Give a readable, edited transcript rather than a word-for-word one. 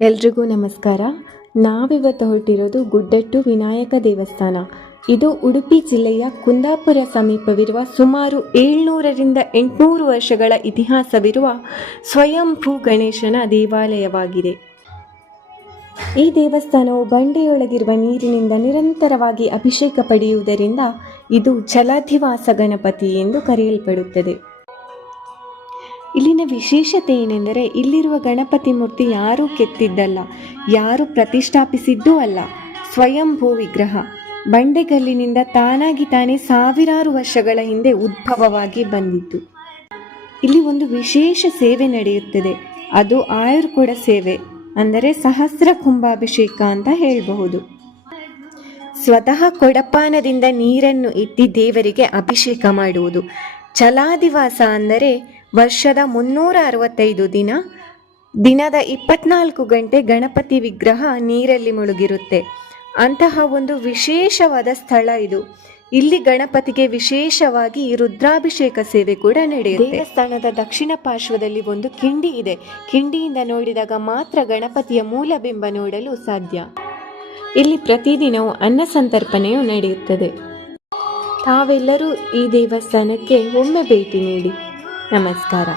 ಎಲ್ರಿಗೂ ನಮಸ್ಕಾರ. ನಾವಿವತ್ತು ಹೊರಟಿರೋದು ಗುಡ್ಡಟ್ಟು ವಿನಾಯಕ ದೇವಸ್ಥಾನ. ಇದು ಉಡುಪಿ ಜಿಲ್ಲೆಯ ಕುಂದಾಪುರ ಸಮೀಪವಿರುವ ಸುಮಾರು 700ರಿಂದ 800 ವರ್ಷಗಳ ಇತಿಹಾಸವಿರುವ ಸ್ವಯಂಭೂ ಗಣೇಶನ ದೇವಾಲಯವಾಗಿದೆ. ಈ ದೇವಸ್ಥಾನವು ಬಂಡೆಯೊಳಗಿರುವ ನೀರಿನಿಂದ ನಿರಂತರವಾಗಿ ಅಭಿಷೇಕ ಪಡೆಯುವುದರಿಂದ ಇದು ಜಲಾಧಿವಾಸ ಗಣಪತಿ ಎಂದು ಕರೆಯಲ್ಪಡುತ್ತದೆ. ಇಲ್ಲಿನ ವಿಶೇಷತೆ ಏನೆಂದರೆ ಇಲ್ಲಿರುವ ಗಣಪತಿ ಮೂರ್ತಿ ಯಾರೂ ಕೆತ್ತಿದ್ದಲ್ಲ, ಯಾರು ಪ್ರತಿಷ್ಠಾಪಿಸಿದ್ದೂ ಅಲ್ಲ. ಸ್ವಯಂಭೂ ವಿಗ್ರಹ ಬಂಡೆಗಲ್ಲಿನಿಂದ ತಾನಾಗಿ ತಾನೇ ಸಾವಿರಾರು ವರ್ಷಗಳ ಹಿಂದೆ ಉದ್ಭವವಾಗಿ ಬಂದಿತ್ತು. ಇಲ್ಲಿ ಒಂದು ವಿಶೇಷ ಸೇವೆ ನಡೆಯುತ್ತದೆ, ಅದು ಆಯುರ್ಕೂಡ ಸೇವೆ, ಅಂದರೆ ಸಹಸ್ರ ಕುಂಭಾಭಿಷೇಕ ಅಂತ ಹೇಳಬಹುದು. ಸ್ವತಃ ಕೊಡಪಾನದಿಂದ ನೀರನ್ನು ಎತ್ತಿ ದೇವರಿಗೆ ಅಭಿಷೇಕ ಮಾಡುವುದು. ಜಲಾಧಿವಾಸ ಅಂದರೆ ವರ್ಷದ 365 ದಿನದ 24 ಗಂಟೆ ಗಣಪತಿ ವಿಗ್ರಹ ನೀರಲ್ಲಿ ಮುಳುಗಿರುತ್ತೆ. ಅಂತಹ ಒಂದು ವಿಶೇಷವಾದ ಸ್ಥಳ ಇದು. ಇಲ್ಲಿ ಗಣಪತಿಗೆ ವಿಶೇಷವಾಗಿ ರುದ್ರಾಭಿಷೇಕ ಸೇವೆ ಕೂಡ ನಡೆಯುತ್ತೆ. ದೇವಸ್ಥಾನದ ದಕ್ಷಿಣ ಪಾರ್ಶ್ವದಲ್ಲಿ ಒಂದು ಕಿಂಡಿ ಇದೆ. ಕಿಂಡಿಯಿಂದ ನೋಡಿದಾಗ ಮಾತ್ರ ಗಣಪತಿಯ ಮೂಲ ಬಿಂಬ ನೋಡಲು ಸಾಧ್ಯ. ಇಲ್ಲಿ ಪ್ರತಿದಿನವೂ ಅನ್ನ ಸಂತರ್ಪಣೆಯು ನಡೆಯುತ್ತದೆ. ತಾವೆಲ್ಲರೂ ಈ ದೇವಸ್ಥಾನಕ್ಕೆ ಒಮ್ಮೆ ಭೇಟಿ ನೀಡಿ. ನಮಸ್ಕಾರ.